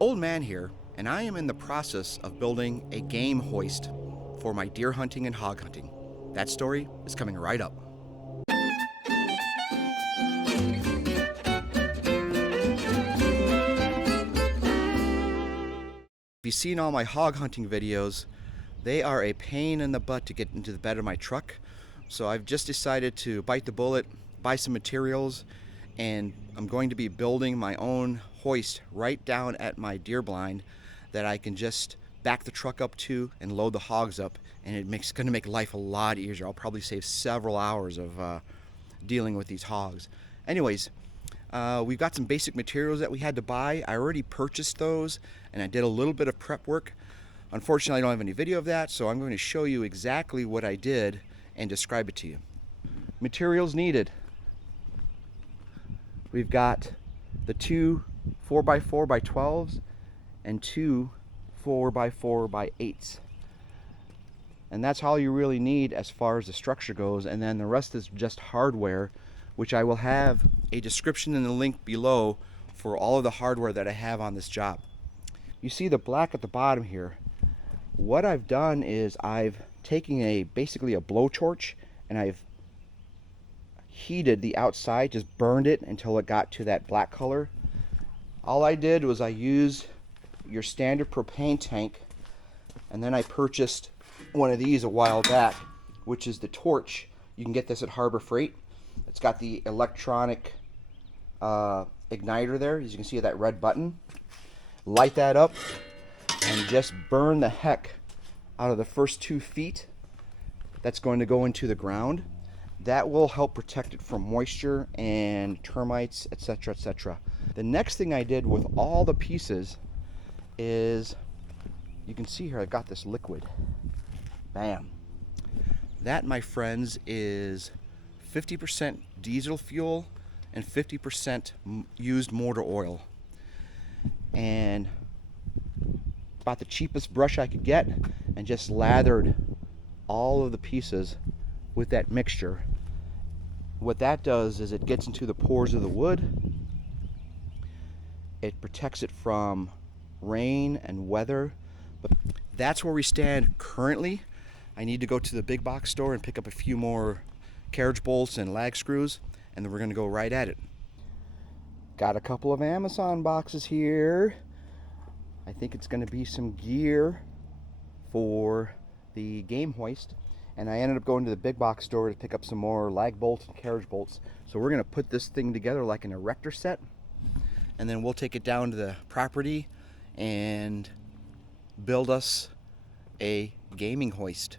Old Man here, and I am in the process of building a game hoist for my deer hunting and hog hunting. That story is coming right up. If you've seen all my hog hunting videos, they are a pain in the butt to get into the bed of my truck. So I've just decided to bite the bullet, buy some materials, and I'm going to be building my own hoist right down at my deer blind that I can just back the truck up to and load the hogs up, and it's going to make life a lot easier. I'll probably save several hours of dealing with these hogs. Anyways, we've got some basic materials that we had to buy. I already purchased those, and I did a little bit of prep work. Unfortunately, I don't have any video of that, so I'm going to show you exactly what I did and describe it to you. Materials needed. We've got the two 4x4x12s and two 4x4x8s. And that's all you really need as far as the structure goes, and then the rest is just hardware, which I will have a description in the link below for all of the hardware that I have on this job. You see the black at the bottom here. What I've done is I've taken basically a blowtorch, and I've heated the outside, just burned it until it got to that black color. All I did was I used your standard propane tank, and then I purchased one of these a while back, which is the torch. You can get this at Harbor Freight. It's got the electronic igniter there. As you can see, that red button. Light that up and just burn the heck out of the first 2 feet that's going to go into the ground. That will help protect it from moisture and termites, etc., etc. The next thing I did with all the pieces is, you can see here I've got this liquid. Bam. That, my friends, is 50% diesel fuel and 50% used motor oil. And bought the cheapest brush I could get and just lathered all of the pieces with that mixture. What that does is it gets into the pores of the wood. It protects it from rain and weather. But that's where we stand currently. I need to go to the big box store and pick up a few more carriage bolts and lag screws, and then we're going to go right at it. Got a couple of Amazon boxes here. I think it's going to be some gear for the game hoist. And I ended up going to the big box store to pick up some more lag bolts and carriage bolts. So we're going to put this thing together like an erector set, and then we'll take it down to the property and build us a gaming hoist.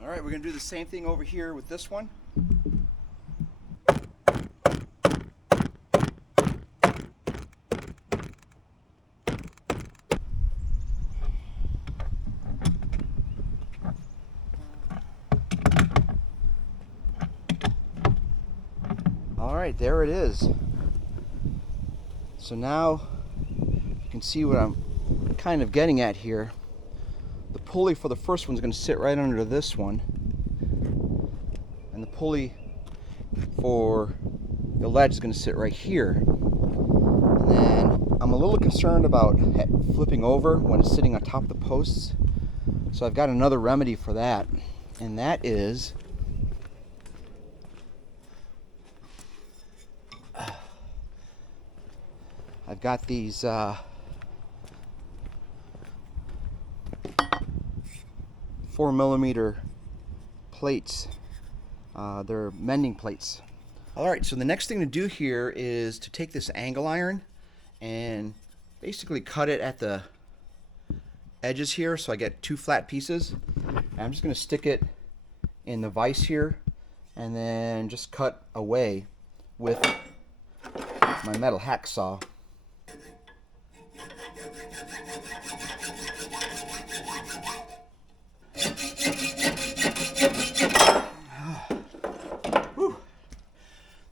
Alright, we're going to do the same thing over here with this one. Alright, there it is. So now you can see what I'm kind of getting at here. The pulley for the first one is going to sit right under this one, and the pulley for the ledge is going to sit right here. And then I'm a little concerned about flipping over when it's sitting on top of the posts, so I've got another remedy for that, and that is I've got these 4mm plates. They're mending plates. Alright, so the next thing to do here is to take this angle iron and basically cut it at the edges here so I get two flat pieces. I'm just going to stick it in the vise here and then just cut away with my metal hacksaw.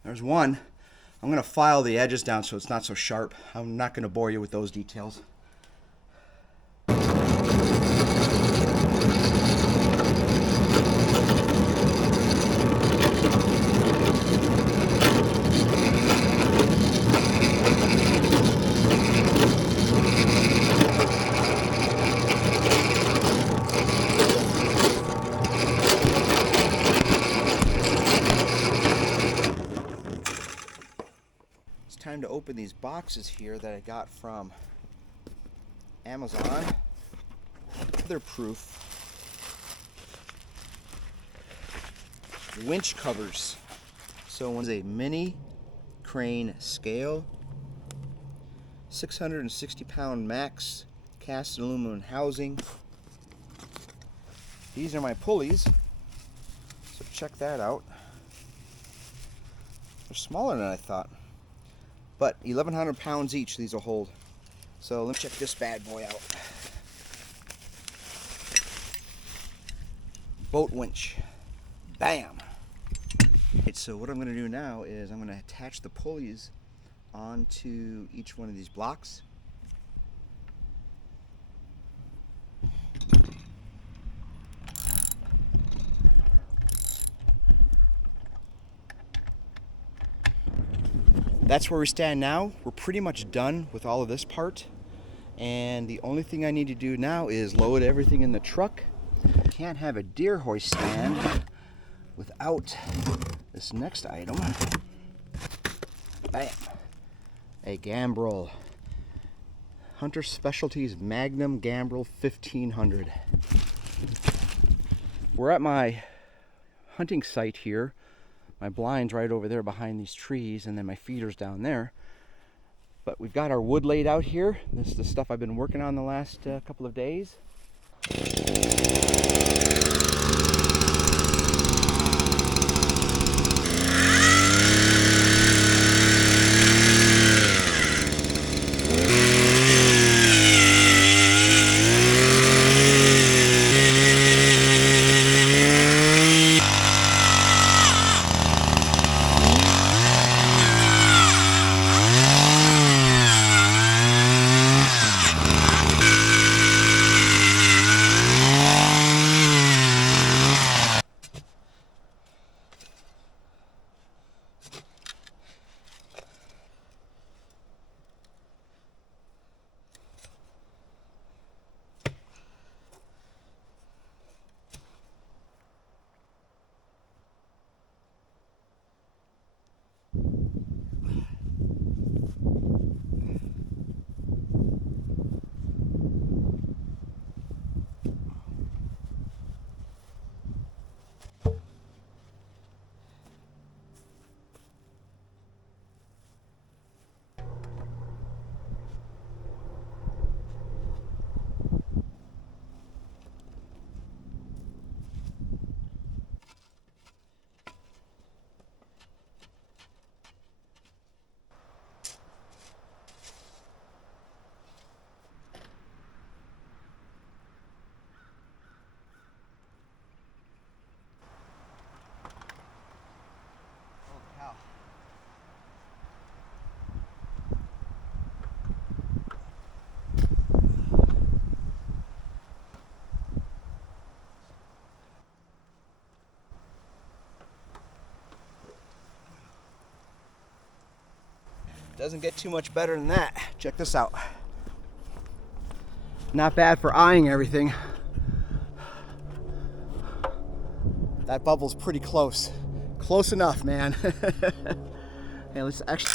There's one. I'm going to file the edges down so it's not so sharp. I'm not going to bore you with those details. Time to open these boxes here that I got from Amazon. They're proof winch covers. So one's a mini crane scale, 660-pound max cast aluminum housing. These are my pulleys, so check that out. They're smaller than I thought. But 1,100 pounds each these will hold. So let's check this bad boy out. Boat winch. Bam! Right, so what I'm going to do now is I'm going to attach the pulleys onto each one of these blocks. That's where we stand now. We're pretty much done with all of this part. And the only thing I need to do now is load everything in the truck. Can't have a deer hoist stand without this next item. Bam! A gambrel. Hunter Specialties Magnum Gambrel 1500. We're at my hunting site here. My blind's right over there behind these trees, and then my feeder's down there. But we've got our wood laid out here. This is the stuff I've been working on the last couple of days. Doesn't get too much better than that. Check this out. Not bad for eyeing everything. That bubble's pretty close. Close enough, man. Hey, let's actually...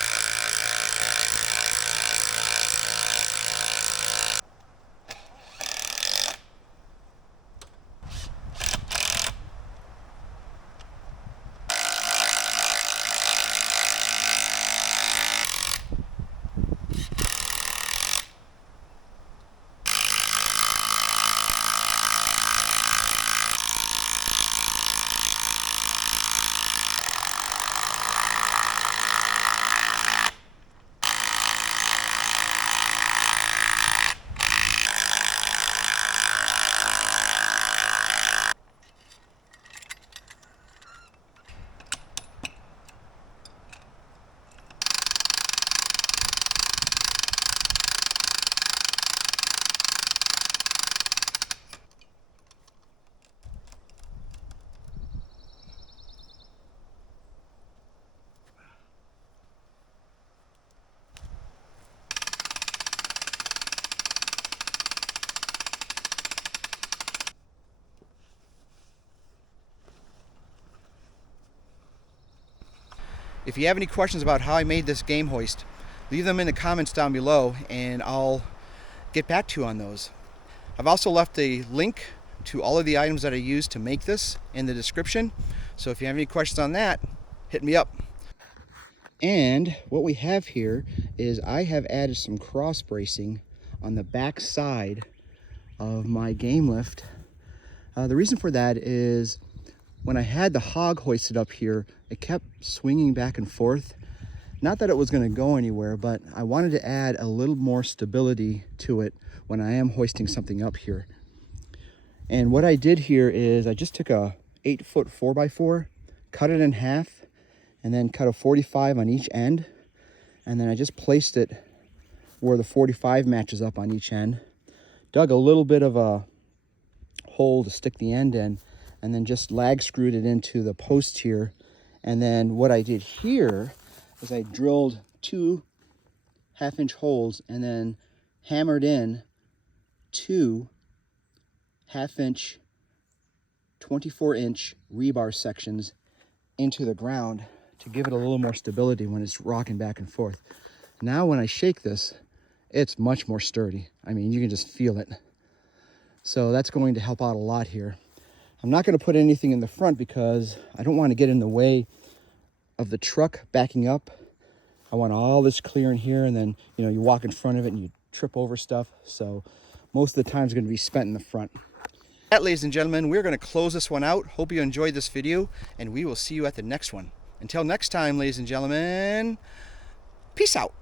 If you have any questions about how I made this game hoist, leave them in the comments down below and I'll get back to you on those. I've also left a link to all of the items that I used to make this in the description. So if you have any questions on that, hit me up. And what we have here is I have added some cross bracing on the back side of my game lift. The reason for that is when I had the hog hoisted up here, it kept swinging back and forth. Not that it was going to go anywhere, but I wanted to add a little more stability to it when I am hoisting something up here. And what I did here is I just took a 8-foot 4x4, cut it in half, and then cut a 45 on each end. And then I just placed it where the 45 matches up on each end. Dug a little bit of a hole to stick the end in, and then just lag screwed it into the post here. And then what I did here is I drilled 2 half-inch holes and then hammered in 2 half-inch 24-inch rebar sections into the ground to give it a little more stability when it's rocking back and forth. Now when I shake this, it's much more sturdy. I mean, you can just feel it. So that's going to help out a lot here. I'm not going to put anything in the front because I don't want to get in the way of the truck backing up. I want all this clear in here, and then, you know, you walk in front of it and you trip over stuff. So most of the time is going to be spent in the front. That, ladies and gentlemen, we're going to close this one out. Hope you enjoyed this video, and we will see you at the next one. Until next time, ladies and gentlemen, peace out.